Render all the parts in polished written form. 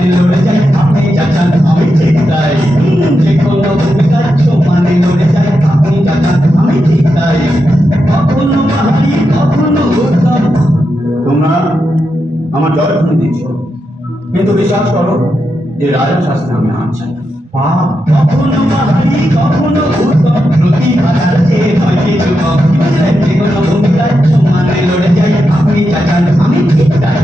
মানে লড়ে যাই আপনি যা চান আমি ঠিক তাই যে কোনো ভূমিকার মানে লড়ে যাই আপনি যা চান আমি ঠিক তাই কখনো বাহারি কখনো উত্তম তোমরা আমার জয়ধ্বনি দিয়েছ কিন্তু বিশ্বাস করো যে রাজশাস্ত্রে আমি হাত চাই কখনো বাহারি কখনো উত্তম প্রতি হাজার চেয়ে নয় কিছু কম যে কোনো ভূমিকার মানে লড়ে যাই আপনি যা চান আমি ঠিক তাই।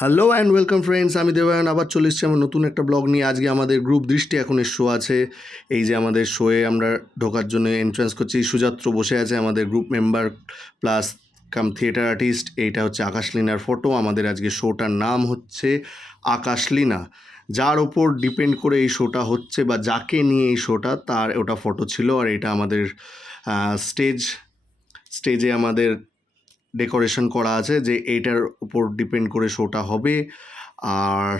হ্যালো অ্যান্ড ওয়েলকাম ফ্রেন্ডস, আমি দেবায়ন আবার চলে এসেছি আমার নতুন একটা ব্লগ নিয়ে। আজকে আমাদের গ্রুপ দৃষ্টি এখনের শো আছে। এই যে আমাদের শোয়ে আমরা ঢোকার জন্য এন্ট্রান্স করছি, সুযাত্র বসে আছে আমাদের গ্রুপ মেম্বার প্লাস কাম থিয়েটার আর্টিস্ট। এইটা হচ্ছে আকাশলীনার ফটো। আমাদের আজকে শোটার নাম হচ্ছে আকাশলীনা। যার ওপর ডিপেন্ড করে এই শোটা হচ্ছে বা যাকে নিয়ে এই শোটা তার ওটা ফটো ছিল। আর এটা আমাদের স্টেজে আমাদের ডেকোরেশন করা আছে যে এইটার উপর ডিপেন্ড করে শোটা হবে। আর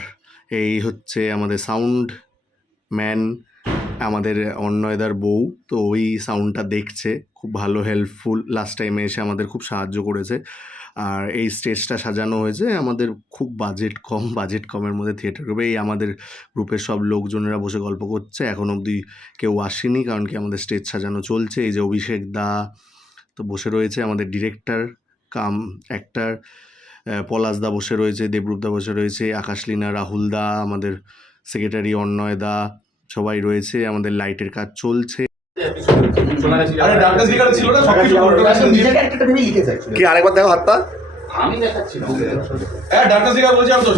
এই হচ্ছে আমাদের সাউন্ড ম্যান, আমাদের অন্নয়দার বউ, তো ওই সাউন্ডটা দেখছে, খুব ভালো হেল্পফুল, লাস্ট টাইমে এসে আমাদের খুব সাহায্য করেছে। আর এই স্টেজটা সাজানো হয়েছে আমাদের খুব বাজেট কমের মধ্যে থিয়েটার করবে। এই আমাদের গ্রুপের সব লোকজনেরা বসে গল্প করছে, এখন অবধি কেউ আসেনি কারণ কি আমাদের স্টেজ সাজানো চলছে। এই যে অভিষেক দা তো বসে রয়েছে, আমাদের ডিরেক্টর কাম অ্যাক্টার পলাশ দা বসে রয়েছে, দেবরূপ দা বসে রয়েছে, আকাশলীনা, রাহুল দা, আমাদের সেক্রেটারি অন্নয় দা, সবাই রয়েছে। আমাদের লাইটের কাজ চলছে। কি আরেকবার দেখো হাতটা, আমি দেখাচ্ছিলাম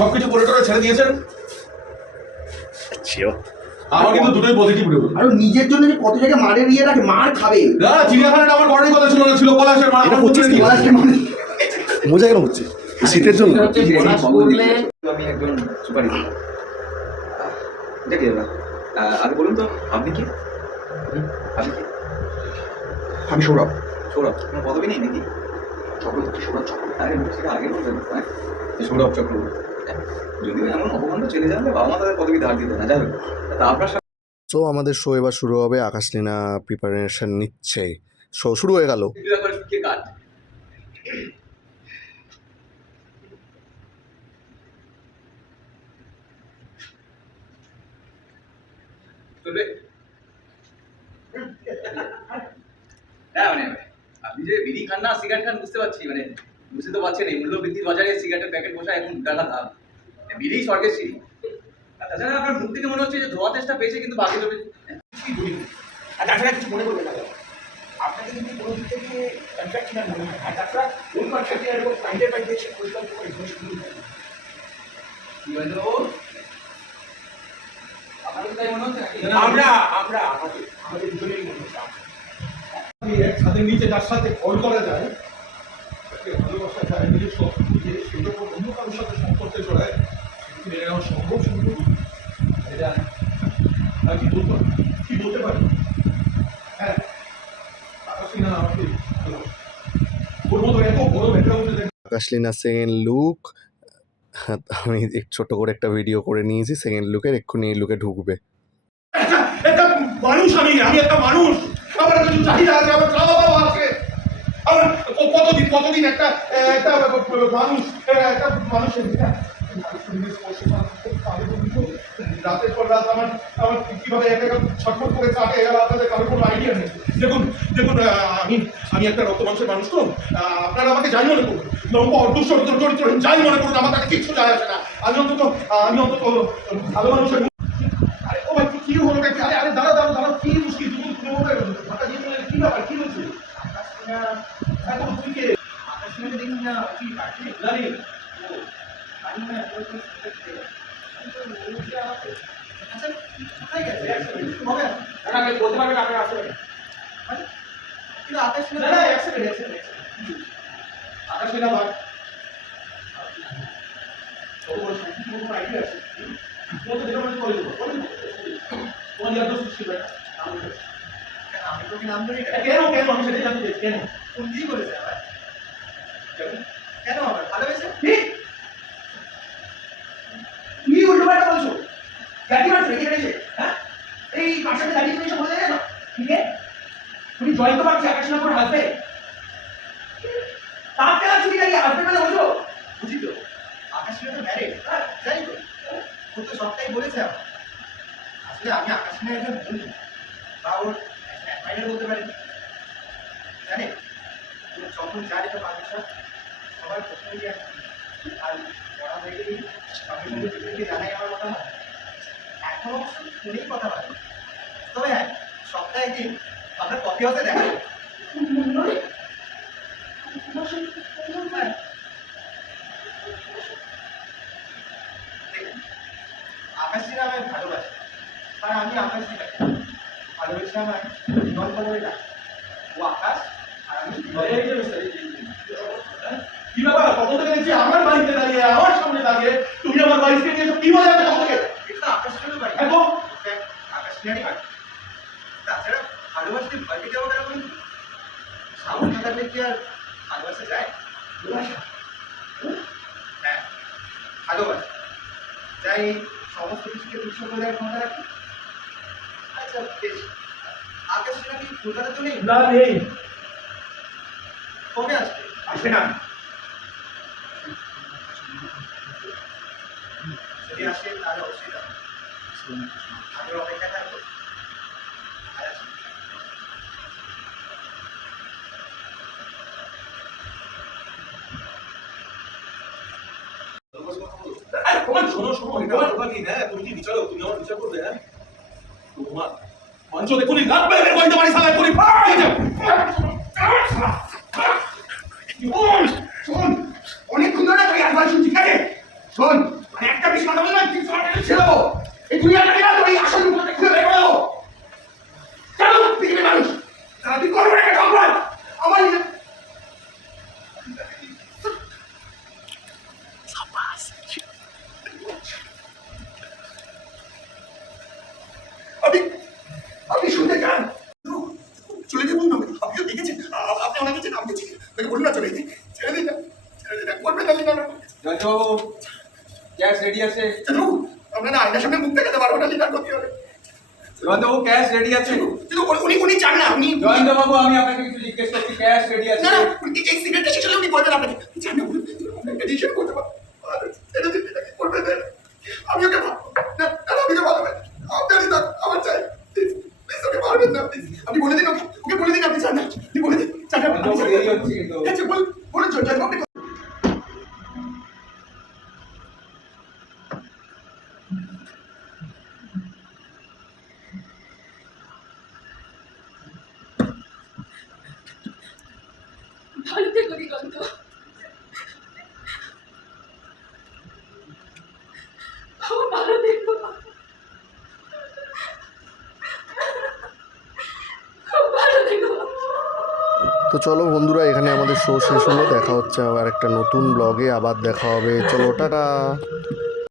সবকিছু পরিটরে ছেড়ে দিয়েছেন। আমার কিন্তু দুটোই পজিটিভ রিভিউ। আর নিজের জন্য যে কত জায়গায় মারের ইয়ে রাখে, মার খাবে না, চিড়িয়াখানাটা আমার করারই কথা ছিল না, ছিল পলাশের মার। এটা হচ্ছে কি মজা কেন হচ্ছে শীতের জন্য? আমি একজন সুপারহিরো। এটা কি দাদা? আগে বলুন তো আপনি কি? আপনি কি? আমি সৌরভ। সৌরভ, কোনো পদবি নেই নাকি? চক্রবর্তী, সৌরভ চক্রবর্তী। আরে সেটা আগে বলবেন। হ্যাঁ, সৌরভ চক্রবর্তী। যদিও এমন অপমান্য ছেলে জানলে বাবা মা তাদের পদবি ধার দিত না, যাই হোক। তা আপনার সাথে তো আমাদের শো এবার শুরু হবে। আকাশলীনা প্রিপারেশন নিচ্ছে, শো শুরু হয়ে গেল। কে কাজ? হ্যাঁ, মানে আপনি যে বিড়ি খান না সিগারেট খান বুঝতে পারছি, মানে বুঝতে তো পারছেন এই মূল্য বৃদ্ধির বাজারে সিগারেটের প্যাকেট বসা এখন ডালা দাম। বিড়ি স্বর্গের সিঁড়ি। তাছাড়া আপনার মুখ থেকে মনে হচ্ছে যে ধোয়া তেষ্টা পেয়েছে কিন্তু বাকি দেবে। আর তাছাড়া কিছু মনে করবেন না, আপনাকে যদি কোনো দিক থেকে কন্ট্রাক্ট কিনা মনে হয়, আর তাছাড়া ওই কন্ট্রাক্টে আর ক্লায়েন্টের বাড়িতে এসে পরিষ্কার করে কি হয়েছে ও? আপনাদের তাই মনে হচ্ছে নাকি? আমাদের দুজনেরই মনে হচ্ছে। এক ছাদের নিচে যার সাথে কল করা যায়, তাকে ভালোবাসা যায়, নিজস্ব সেরকম অন্য কারোর সাথে সম্পর্কে জড়ায়, মেনে নেওয়া সম্ভব? এটা আর কি বলতে পারি? হ্যাঁ, আকাশলীনা আমাকে ভালোবাসে। ওর মতো এত বড় ব্যাকগ্রাউন্ডে আকাশলীনা সেকেন্ড লুক, আমি ছোট করে একটা ভিডিও করে নিয়েছি সেকেন্ড লুকের, এক্ষুনি এই লুকে ঢুকবে। একটা মানুষ, আমি একটা মানুষ, আমার কিছু চাহিদা আছে, আমার চাওয়া পাওয়া আছে। আমার কতদিন একটা মানুষের রাতের পর রাত আমার কিভাবে একা ছটফট করে কাটে আপনাদের কারোর কোনো আইডিয়া নেই। দেখুন আমি একটা রক্ত মাংসের মানুষ, তো আপনারা আমাকে যাই মনে করুন, চরিত্রহীন যাই মনে করুন, আমার তাকে কিচ্ছু যায় আসে না। আমি অন্তত ভালো মানুষের। আরে ও ভাই, কি হলো? আরে দাঁড়াও, কি মুশকিল? তুমি ঢাকা দিয়ে চলে কি ব্যাপার, কি হচ্ছে? এখন তুই কে? আকাশলীনা দেখি না, কি জানি বলতে পারবেন আপনার আসলে কিন্তু আকাশলীনা ভাই আইডিয়া আছে আমি তোকে নাম ধরি কেন আমি সেটা জানতে চাই। কেন কোন কি করেছে আবার? কেন আবার ভালোবেসে কি উল্টোপাল্টা বলছো? গাড়ি মারছো রেখে? হ্যাঁ, এই কার সাথে দাঁড়িয়ে তুমি এসে বলে যায় না? ঠিক আছে, তুমি জয় তো পারছি আকাশলীনা করে হাসবে, তাতে আর ছুটি দাঁড়িয়ে হাসবে মানে বলছো? বুঝি তো আকাশলীনা সবটাই বলেছে আমার। আসলে আমি আকাশ নিয়ে একজন বন্ধু বা ওর অ্যাডমাইরার বলতে পারি। জানেন ও যখন যায় এটা মানুষরা সবার প্রথমে যায় আর পড়া হয়ে গেলেই সঙ্গে সঙ্গে দুজনকে জানাই আমার মতামত। এখন অবশ্য ফোনেই কথা বলে, তবে হ্যাঁ সপ্তাহে একদিন আপনার কফি হাউসে দেখা যাবে। হ্যাঁ। দেখুন, আকাশকে আমায় ভালোবাসে আর আমি আকাশকে ভালোবেসে আমার জীবন বদলে না। ও আকাশ আর আমি এই যে মিস্টার, কি ব্যাপার? কখন থেকে দেখছি আমার বাড়িতে দাঁড়িয়ে, আমার সামনে দাঁড়িয়ে তুমি আমার বাড়িতে নিয়ে এসব কি বলে কখন থেকে? এটা আকাশেরও বাড়ি, এখন আকাশ নিয়ারই বাড়ি। তাছাড়া ভালোবাসতে ভয় পেতে হবে কেন বলুন? সামনে থাকলে কি আর ভালোবাসা যায়? হ্যাঁ, ভালোবাসা যাই এই সমস্ত কিছুকে তুচ্ছ করে দেওয়ার ক্ষমতা রাখে। আচ্ছা বেশ, আকাশ নাকি কলকাতা তো নেই? না নেই, কবে আসবে? আসবে না। যদি আসে তাহলে অবশ্যই যাবো। আমি অপেক্ষা থাকবো। আর আসি। আরে তোমার শোনো এটা তোমার কি? হ্যাঁ তুমি কি বিচারক? তুমি আমার বিচার করবে? হ্যাঁ তোমার মঞ্চ দেখুনি লাগবে বের করে তোমার সালায় করি ভাই যাও। শোন অনেকক্ষণ ধরে তুই একবার শুনছি কাজে শোন মানে একটা বেশি কথা বললাম ঠিক সময় ছিল এই দুনিয়া জানি না তুমি আসল রূপটা খুলে বের করো চলো পৃথিবীর মানুষ তারা তুই করবে একটা সম্মান আমার আপনি আপনি শুনতে চান চলে যাবো না আপনিও দেখেছেন আপনি ওনাকে চেন আমি চিনি তাকে বলুন না চলে যেতে ছেড়ে দিন না করবেন না জয়ন্তবাবু ক্যাশ রেডি আছে। জানো আপনারা আয়নার সামনে মুখ দেখাতে পারবো না লিটার করতে হবে জয়ন্তবাবু ক্যাশ রেডি আছে। কিন্তু উনি চান না আপনি জয়ন্তবাবু আমি আপনাকে কিছু জিজ্ঞেস করছি, ক্যাশ রেডি আছে। না না এই সিগারেটটা শেষ হলে উনি বলবেন আপনাকে চান না এডিশন করতে পারবো ছেড়ে দিন এটাকে করবেন না আমি ওকে না আমি ওকে ভালো আপনারই থাক আমার চাই প্লিজ ওকে মারবেন না প্লিজ আপনি বলে দিন ওকে বলে দিন আপনি চান না আপনি বলে দিন চান না জয়ন্তবাবু দেরি হচ্ছে কিন্তু। আচ্ছা বলুন জয় আপনি ভালো থেকো দিগন্ত। ভালো থেকো, খুব ভালো থেকো। তো চলো বন্ধুরা, এখানে আমাদের শো শেষ হলো। দেখা হচ্ছে আবার একটা নতুন ব্লগে, আবার দেখা হবে। চলো টাটা।